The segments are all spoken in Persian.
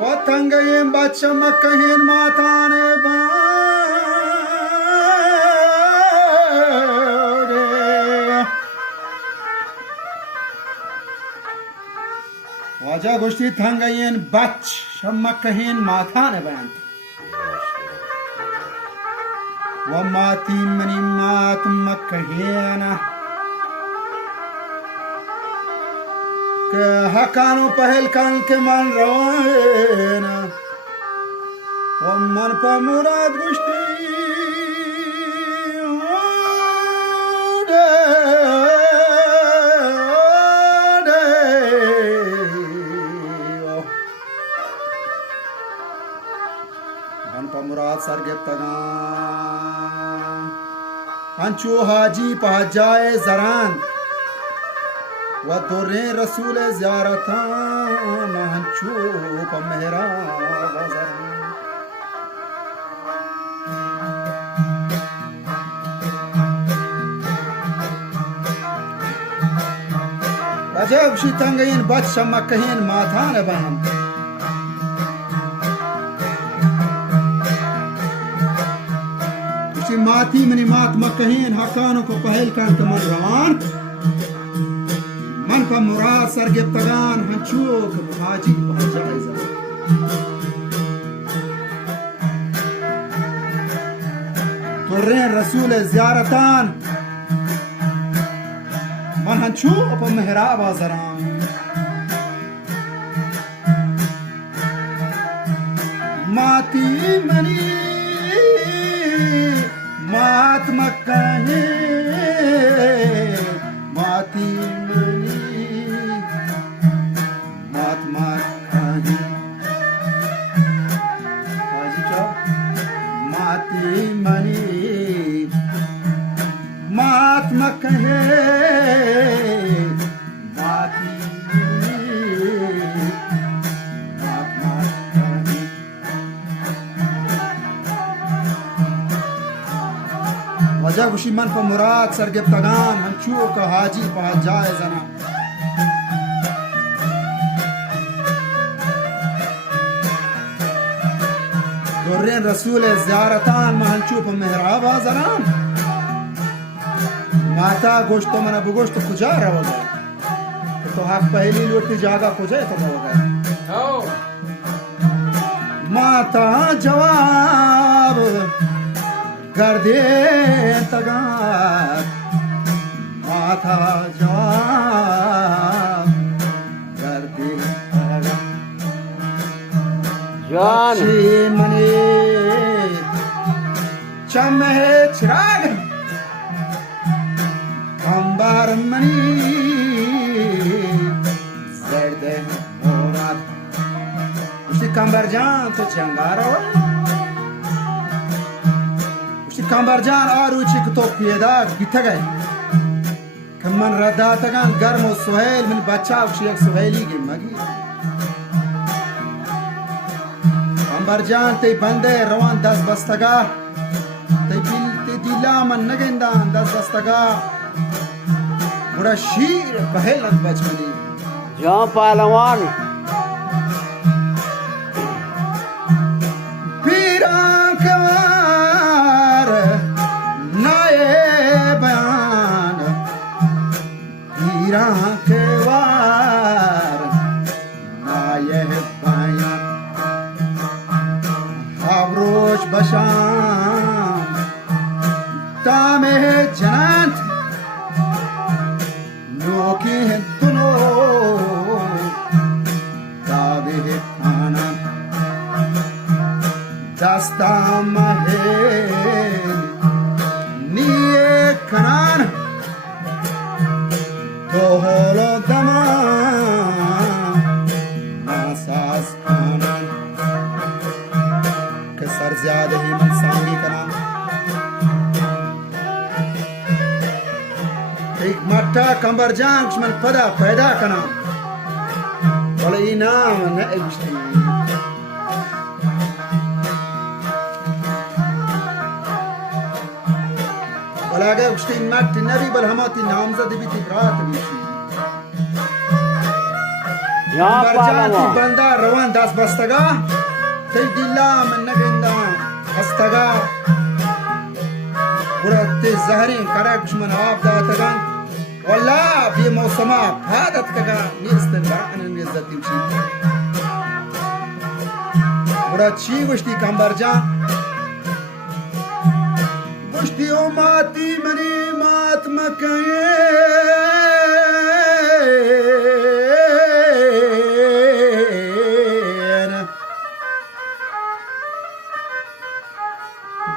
وتنگیم بچه مکهین ماتانه باره واجه گوشتی تنگین بچه مکهین ماتانه بند و ماتی منی مات مکهینه که حکانو پهل کن که من روانه و من پا مراد گشتی من پا مراد سرگفتگان هنچو حاجی پا جائے زران و دوره رسول زیارتان هنچو پا محراب زران رجب شی تنگین بچ مکهین ماتان بهم شی ماتی منی مات مکهین حقانو کو پهل کن که من روان من پا مراد سرگفتگان هنچو که حاجی پا جائے زران دوره رسول زیارتان من هنچو پا محراب آزران ماتی منی مات مکهی ماتی منی مات مکهی حاجی کیا ماتی منی مات مکهی وجه گوشی من پا مراد سرگفتگان هنچو که حاجی پا جائے زنا دورین رسول زیارتان ما هنچو پا محراب زنان ماتا گوشتو من بگوشت کجا رو گئے تو حق پہلی لوٹی جاگا کجا تو رو گئے ماتا جواب گردے تگان ماتا جواب گردے تگان جان چی منی چمہ چراغ کمبار منی زرد مورد اسی کمبر جان تو چنگارو کامبر جان آروچی کتو پیدا بیتا گئے کہ من رداتگان گرم و سہیل من بچہ اکشی ایک سہیلی گئی مگی کامبر جان تی بندے روان دس بستگا تی دیلا من نگندان دس بستگا بڑا شیر بہلت بچ منی جان پہلوان پیران کوار نائے بیان پیران کوار نائے بیان حبروش بشان تامے جنانت نوکی دنو تابے آنان دستا مہین نیے کنان توہلو دمان ناساس آنان کہ سر زیادہ ہی من سانگی کنان ایک مٹا کمبر جان کش من پدا پیدا کنان ولی اینام نعیشتی ولاگه وشتین مات نبی بل هماتی نامزد بیتی برات بیشی جان برجان تی پهلوان بنده روان دست بستگا تی دیلا من نگنده هستگا برا تی زهرین کرک من آب داتگان والله بی موسما پادت کگا نیستن بران نیزت دیوچی برا چی گوشتی کمبرجان گوشتی او ماتی منی مات مکین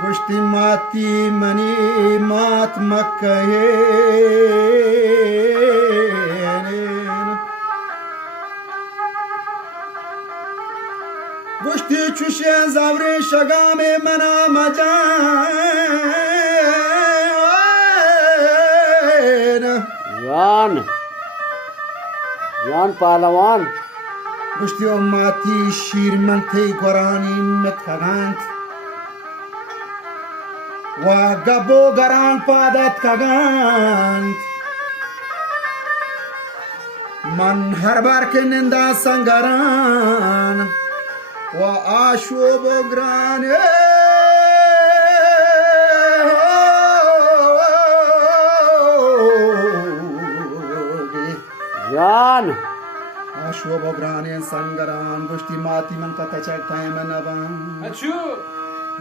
گوشتی ماتی منی مات مکین گوشتی چوشه زوری شگام منا مجان جان جان پهلوان گوشتی اماتی شیر من تی گرانی متکگند و گبو گران پادت کگند من هر بار که نندا سنگران و آشو بگرانه جان آشو بگرانه سنگران گوشتی ماتی من پتا چکتای من نبان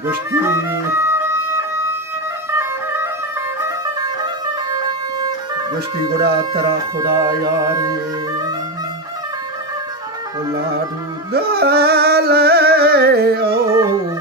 گوشتی گوشتی گڑا ترا خدا یاری لادو داله او